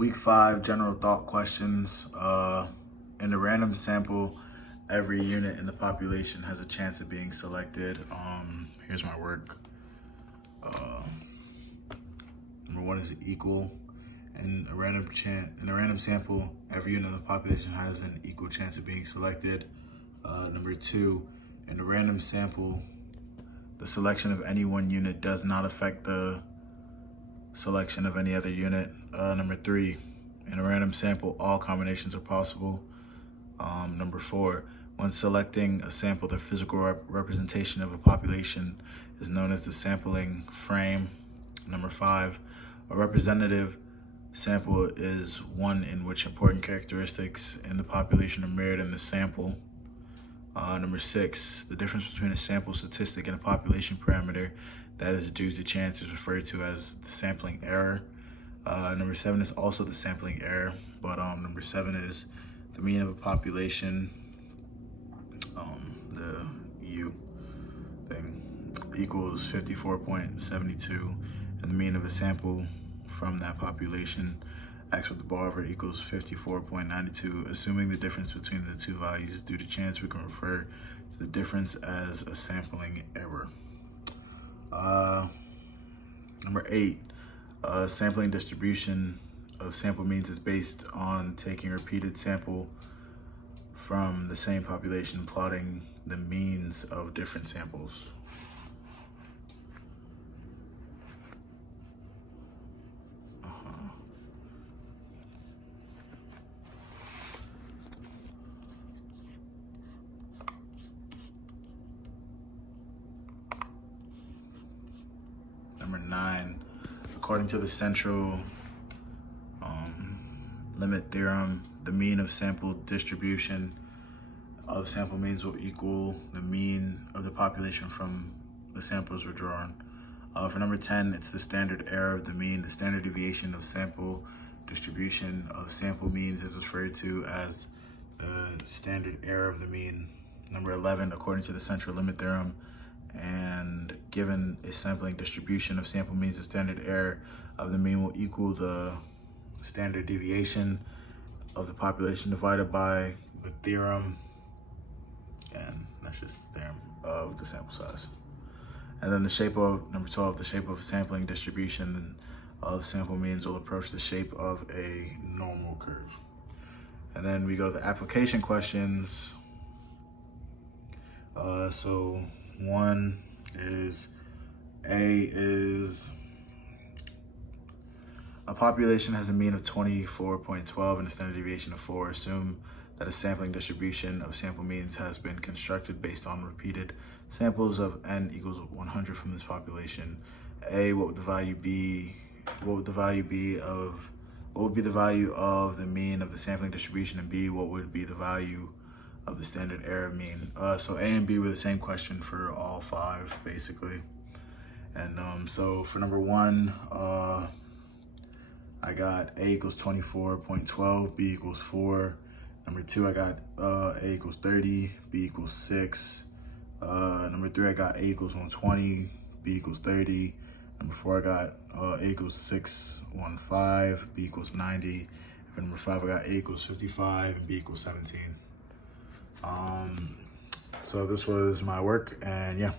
Week 5 general thought questions. In the random sample, every unit in the population has a chance of being selected. Here's my work. Number 1 is equal. In a random sample, every unit in the population has an equal chance of being selected. Number 2, in a random sample, the selection of any one unit does not affect the selection of any other unit. Number 3, in a random sample, all combinations are possible. Number 4, when selecting a sample, the physical representation of a population is known as the sampling frame. Number 5, a representative sample is one in which important characteristics in the population are mirrored in the sample. Number 6, the difference between a sample statistic and a population parameter that is due to chance is referred to as the sampling error. Number 7 is also the sampling error, but number 7 is the mean of a population, the U thing, equals 54.72, and the mean of a sample from that population, X with the bar over equals 54.92. Assuming the difference between the two values is due to chance, we can refer to the difference as a sampling error. Number 8, sampling distribution of sample means is based on taking repeated sample from the same population and plotting the means of different samples. Number 9, according to the central limit theorem, the mean of sample distribution of sample means will equal the mean of the population from the samples were drawn. For number 10, it's the standard error of the mean. The standard deviation of sample distribution of sample means is referred to as the standard error of the mean. Number 11, according to the central limit theorem, and given a sampling distribution of sample means, the standard error of the mean will equal the standard deviation of the population divided by the theorem, and that's just the theorem of the sample size. And then the shape of, number 12, the shape of a sampling distribution of sample means will approach the shape of a normal curve. And then we go to the application questions. So 1 is, A is, a population has a mean of 24.12 and a standard deviation of 4. Assume that a sampling distribution of sample means has been constructed based on repeated samples of n equals 100 from this population. A, what would the value be? What would the value be of, what would be the value of the mean of the sampling distribution? And B, what would be the value of the standard error mean? So A and B were the same question for all 5, basically. And so for number 1, I got A equals 24.12, B equals 4. Number 2, I got A equals 30, B equals 6. Number 3, I got A equals 120, B equals 30. Number 4, I got A equals 615, B equals 90. And number 5, I got A equals 55 and B equals 17. So this was my work, and yeah.